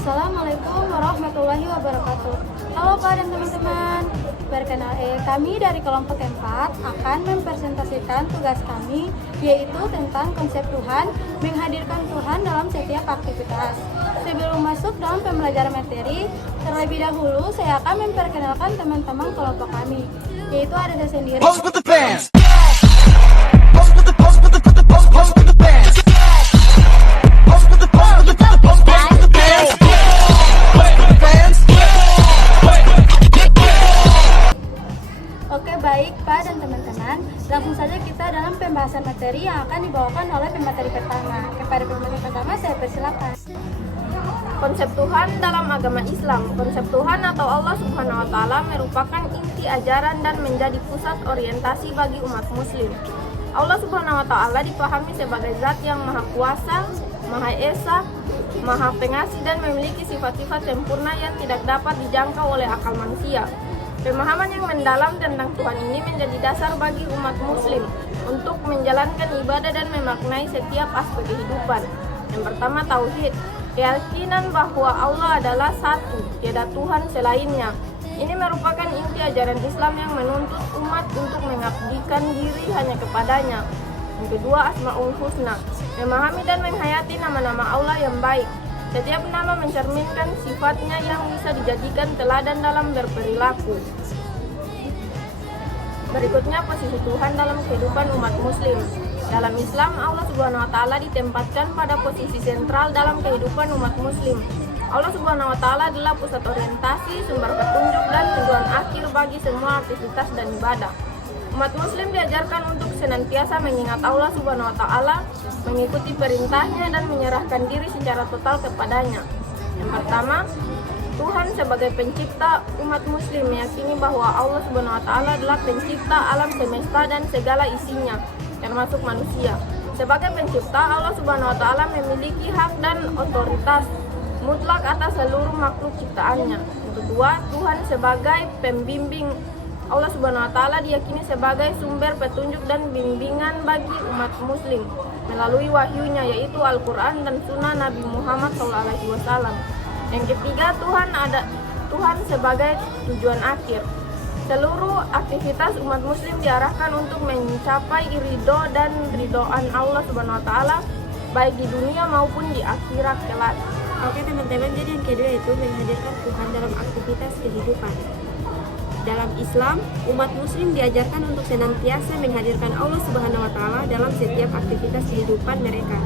Assalamualaikum warahmatullahi wabarakatuh. Halo Pak dan teman-teman. Kami dari kelompok 4 akan mempresentasikan tugas kami, yaitu tentang konsep Tuhan, menghadirkan Tuhan dalam setiap aktivitas. Sebelum masuk dalam pembelajaran materi, terlebih dahulu saya akan memperkenalkan teman-teman kelompok kami, yaitu ada saya sendiri. Oke, baik Pak dan teman-teman, langsung saja kita dalam pembahasan materi yang akan dibawakan oleh pemateri pertama. Kepada pemateri pertama saya persilakan. Konsep Tuhan dalam agama Islam. Konsep Tuhan atau Allah Subhanahu wa Ta'ala merupakan inti ajaran dan menjadi pusat orientasi bagi umat Muslim. Allah Subhanahu wa Ta'ala dipahami sebagai zat yang maha kuasa, maha esa, maha pengasih, dan memiliki sifat-sifat sempurna yang tidak dapat dijangkau oleh akal manusia. Pemahaman yang mendalam tentang Tuhan ini menjadi dasar bagi umat Muslim untuk menjalankan ibadah dan memaknai setiap aspek kehidupan. Yang pertama, tauhid. Keyakinan bahwa Allah adalah satu, tiada Tuhan selainnya. Ini merupakan inti ajaran Islam yang menuntut umat untuk mengabdikan diri hanya kepadanya. Yang kedua, Asmaul Husna. Memahami dan menghayati nama-nama Allah yang baik. Setiap nama mencerminkan sifatnya yang bisa dijadikan teladan dalam berperilaku. Berikutnya, posisi Tuhan dalam kehidupan umat Muslim. Dalam Islam, Allah Subhanahu wa Ta'ala ditempatkan pada posisi sentral dalam kehidupan umat Muslim. Allah Subhanahu wa Ta'ala adalah pusat orientasi, sumber petunjuk, dan tujuan akhir bagi semua aktivitas dan ibadah. Umat Muslim diajarkan untuk senantiasa mengingat Allah Subhanahu wa Ta'ala, mengikuti perintahnya, dan menyerahkan diri secara total kepadanya. Yang pertama, Tuhan sebagai pencipta. Umat Muslim meyakini bahwa Allah Subhanahu wa Ta'ala adalah pencipta alam semesta dan segala isinya, termasuk manusia. Sebagai pencipta, Allah Subhanahu wa Ta'ala memiliki hak dan otoritas mutlak atas seluruh makhluk ciptaannya. Yang kedua, Tuhan sebagai pembimbing. Allah Subhanahu wa Ta'ala diyakini sebagai sumber petunjuk dan bimbingan bagi umat Muslim melalui wahyunya, yaitu Al-Quran dan Sunnah Nabi Muhammad SAW. Yang ketiga, Tuhan sebagai tujuan akhir. Seluruh aktivitas umat Muslim diarahkan untuk mencapai ridho dan ridhoan Allah Subhanahu wa Ta'ala, baik di dunia maupun di akhirat kelak. Oke teman-teman, jadi yang kedua itu menghadirkan Tuhan dalam aktivitas kehidupan. Dalam Islam, umat Muslim diajarkan untuk senantiasa menghadirkan Allah Subhanahu wa Ta'ala dalam setiap aktivitas kehidupan mereka.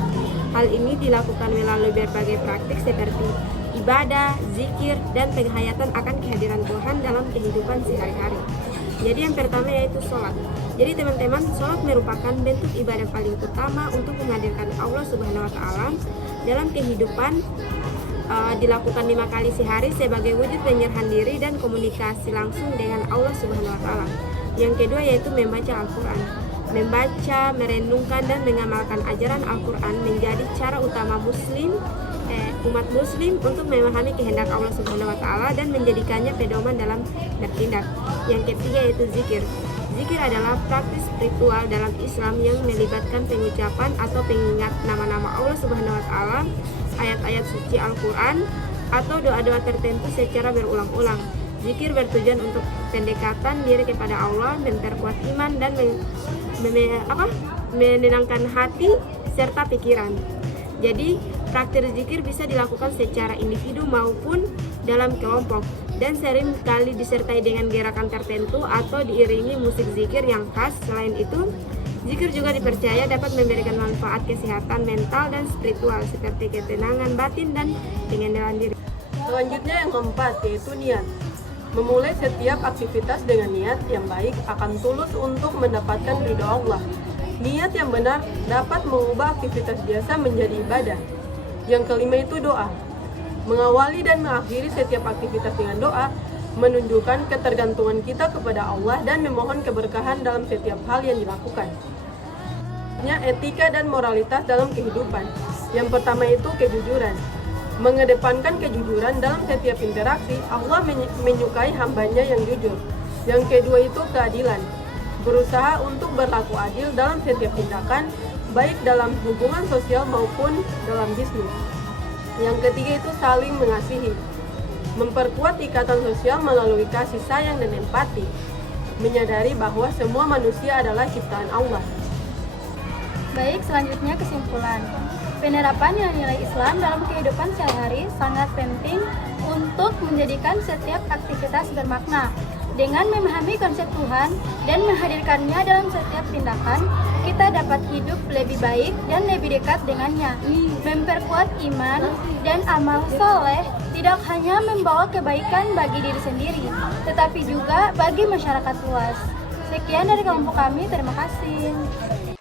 Hal ini dilakukan melalui berbagai praktik seperti ibadah, zikir, dan penghayatan akan kehadiran Tuhan dalam kehidupan sehari-hari. Jadi yang pertama yaitu sholat. Jadi teman-teman, sholat merupakan bentuk ibadah paling utama untuk menghadirkan Allah Subhanahu wa Ta'ala dalam kehidupan. Dilakukan 5 kali sehari sebagai wujud penyerahan diri dan komunikasi langsung dengan Allah Subhanahu wa Ta'ala. Yang kedua yaitu membaca Al-Quran. Membaca, merenungkan, dan mengamalkan ajaran Al-Quran menjadi cara utama umat Muslim untuk memahami kehendak Allah Subhanahu wa Ta'ala dan menjadikannya pedoman dalam bertindak. Yang ketiga yaitu zikir. Zikir adalah praktis spiritual dalam Islam yang melibatkan pengucapan atau pengingat nama-nama Allah Subhanahu wa Ta'ala, ayat-ayat suci Al-Quran, atau doa-doa tertentu secara berulang-ulang. Zikir bertujuan untuk pendekatan diri kepada Allah, memperkuat iman, dan menenangkan hati serta pikiran. Jadi, praktik zikir bisa dilakukan secara individu maupun dalam kelompok, dan sering kali disertai dengan gerakan tertentu atau diiringi musik zikir yang khas. Selain itu, zikir juga dipercaya dapat memberikan manfaat kesehatan mental dan spiritual seperti ketenangan batin dan pengendalian diri. Selanjutnya yang keempat yaitu niat. Memulai setiap aktivitas dengan niat yang baik akan tulus untuk mendapatkan ridho Allah. Niat yang benar dapat mengubah aktivitas biasa menjadi ibadah. Yang kelima itu doa. Mengawali dan mengakhiri setiap aktivitas dengan doa menunjukkan ketergantungan kita kepada Allah dan memohon keberkahan dalam setiap hal yang dilakukan. Etika dan moralitas dalam kehidupan. Yang pertama itu kejujuran. Mengedepankan kejujuran dalam setiap interaksi. Allah menyukai hambanya yang jujur. Yang kedua itu keadilan. Berusaha untuk berlaku adil dalam setiap tindakan, baik dalam hubungan sosial maupun dalam bisnis. Yang ketiga itu saling mengasihi. Memperkuat ikatan sosial melalui kasih sayang dan empati. Menyadari bahwa semua manusia adalah ciptaan Allah. Baik, selanjutnya kesimpulan. Penerapan nilai-nilai Islam dalam kehidupan sehari-hari sangat penting untuk menjadikan setiap aktivitas bermakna. Dengan memahami konsep Tuhan dan menghadirkannya dalam setiap tindakan, kita dapat hidup lebih baik dan lebih dekat dengannya. Memperkuat iman dan amal soleh tidak hanya membawa kebaikan bagi diri sendiri, tetapi juga bagi masyarakat luas. Sekian dari kelompok kami, terima kasih.